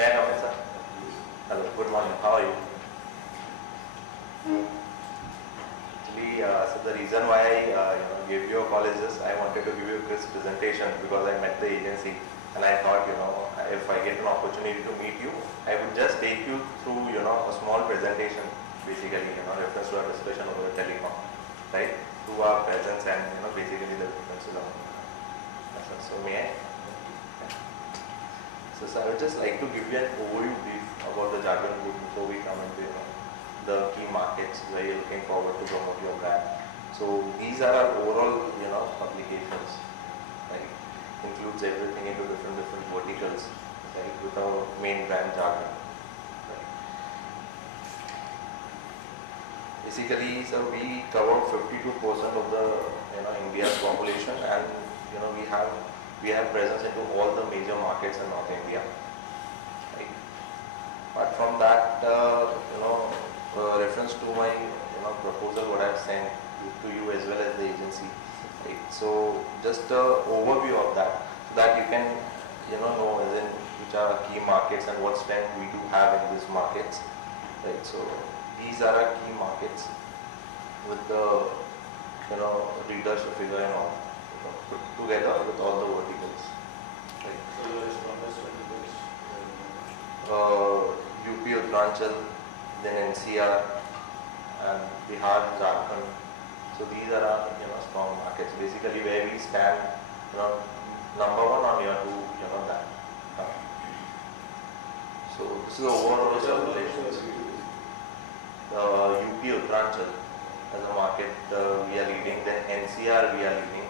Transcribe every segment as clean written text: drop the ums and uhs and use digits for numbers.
May I come in, sir? Hello, good morning. How are you? Actually, so the reason why I gave you a call is just I wanted to give you this presentation because I met the agency and I thought if I get an opportunity to meet you, I would just take you through a small presentation, basically reference to our discussion over the telecom, right? Through our presence and basically the differences of. So may I? So I would just like to give you an overview brief about the Jargon Group before we come into the key markets where you're looking forward to promote your brand. So these are our overall publications, right? Includes everything into different verticals, right? With our main brand Jargon. Right? Basically, so we cover 52% of the India's population, and we have presence into all the major markets in North India. Right? Apart from that, reference to my proposal what I have sent to you as well as the agency. Right? So just an overview of that, so that you can know as in which are key markets and what strength we do have in these markets. Right? So these are our key markets with the readership figure and all. Put together with all the verticals. Right. So your strongest verticals? UP, Uttarakhand, then NCR, and Bihar, Jharkhand. So these are our strong markets. Basically, where we stand, number one on year two, that. So this is the overall presentation. UP, Uttarakhand as a market we are leading. Then NCR we are leading.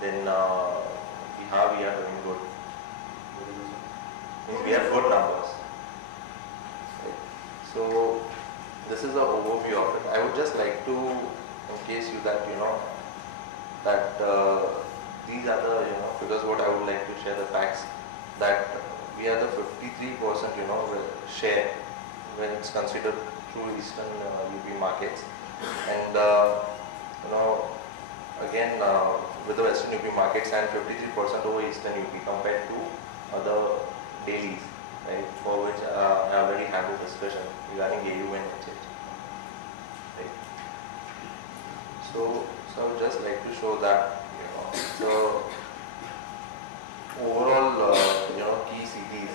Then Bihar we are doing good. We have good numbers. Right. So this is the overview of it. I would just like to encase you that that these are the figures. What I would like to share the facts that we are the 53% share when it's considered through Eastern UP markets, and again with the Western UP markets and 53% over Eastern UP compared to other dailies, right, for which I already had a discussion regarding AU and HH. Right. So I would just like to show that so overall key cities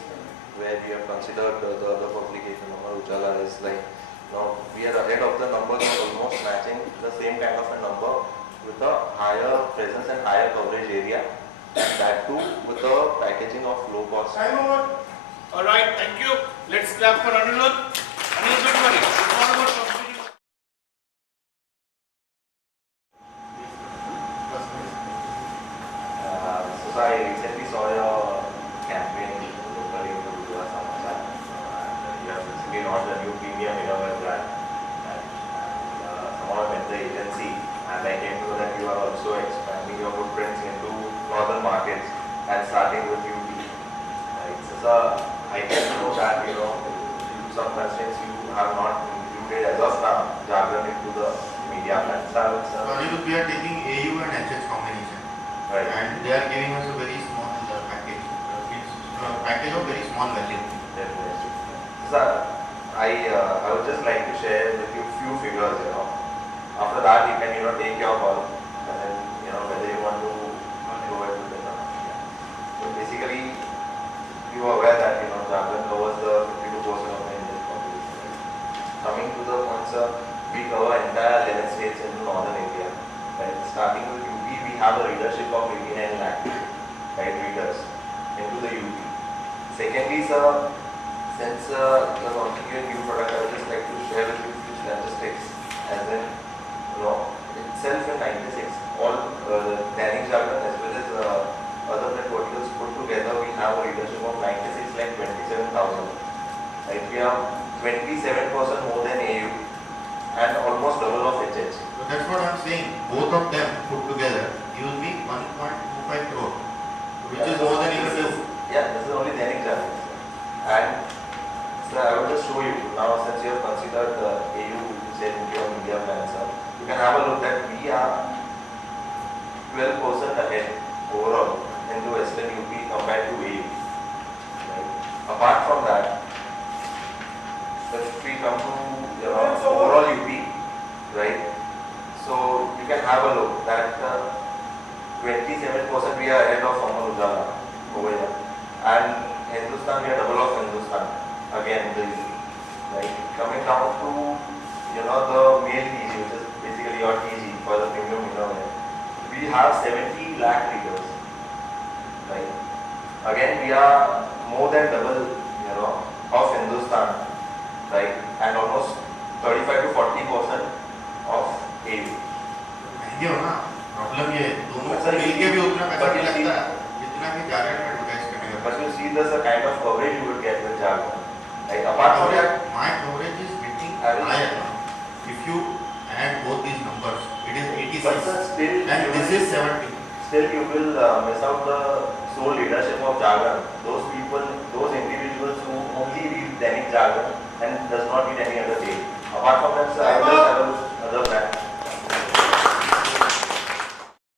where we have considered the other publication of Ujala is like we are ahead of the numbers and almost matching the same kind of a number with a higher presence and higher coverage area, and that too with the packaging of low cost. Time over. All right, thank you. Let's clap for Anirudh. Anirudh, don't worry. It's all about completing. So I recently saw your campaign locally in Gurudwara Samachar, and you have recently launched a new premium innovative brand. And somehow I met the agency, and I came to know that you are also expanding your footprints into northern markets and starting with UP. Right. So I can know that due to some constraints you have not included as of now Jargon into the media plans. We are taking AU and HH combination. Right. And they are giving us a very small package. Package of very small value. Definitely. So I would just like to share with you few figures. After that you can take your call and then whether you want to go ahead with it or not. Yeah. So basically you are aware that Jargon covers the 52% of the Indian population. Coming to the point, sir, we cover entire 11 states in northern India. Right. Starting with UP, we have a readership of 89 lakh readers into the UP. Secondly, sir, since you're launching a new product, I would just like to share with you few statistics. As in, itself in 96, all Dainik Jargon as well as other print verticals put together, we have a readership of 96 lakh 27,000. Right, we have 27% more than AU and almost double of HH. So that's what I'm saying. Both of them put together, you will be 1.25 crore, which is more than even. Yeah, this is only Dainik Jargon. And sir, I will just show you now, since you have considered AU, you said in your media plan, sir, you can have a look that we are 12% ahead overall into Western UP compared to AU. Right? Apart from that, 10% we are ahead of Amal Ujala over here. And Hindustan, we are double of Hindustan again. Like coming down to the male TG, which is basically your TG for the premium innerwear. We have 70 lakh readers. Right? Again, we are more than double, of Hindustan, right? And almost 35 to 40% of AV. महंगे हो ना, problem ये है, दोनों But को sir, मिलके भी उतना पैसा but नहीं you see- लगता है, जितना कि जागरण में एडवर्टाइज करने का। But you see, there's a kind of coverage you would get with Jaguar. Like apart from that, My coverage is getting Average. higher now. If you add both these numbers, it is but 86 sir, still and you this will- is 70. still you will miss out the sole leadership of Jagan. Those people, those individuals who only read Dainik Jagan and does not read any other day. Apart from that, sir, I just have a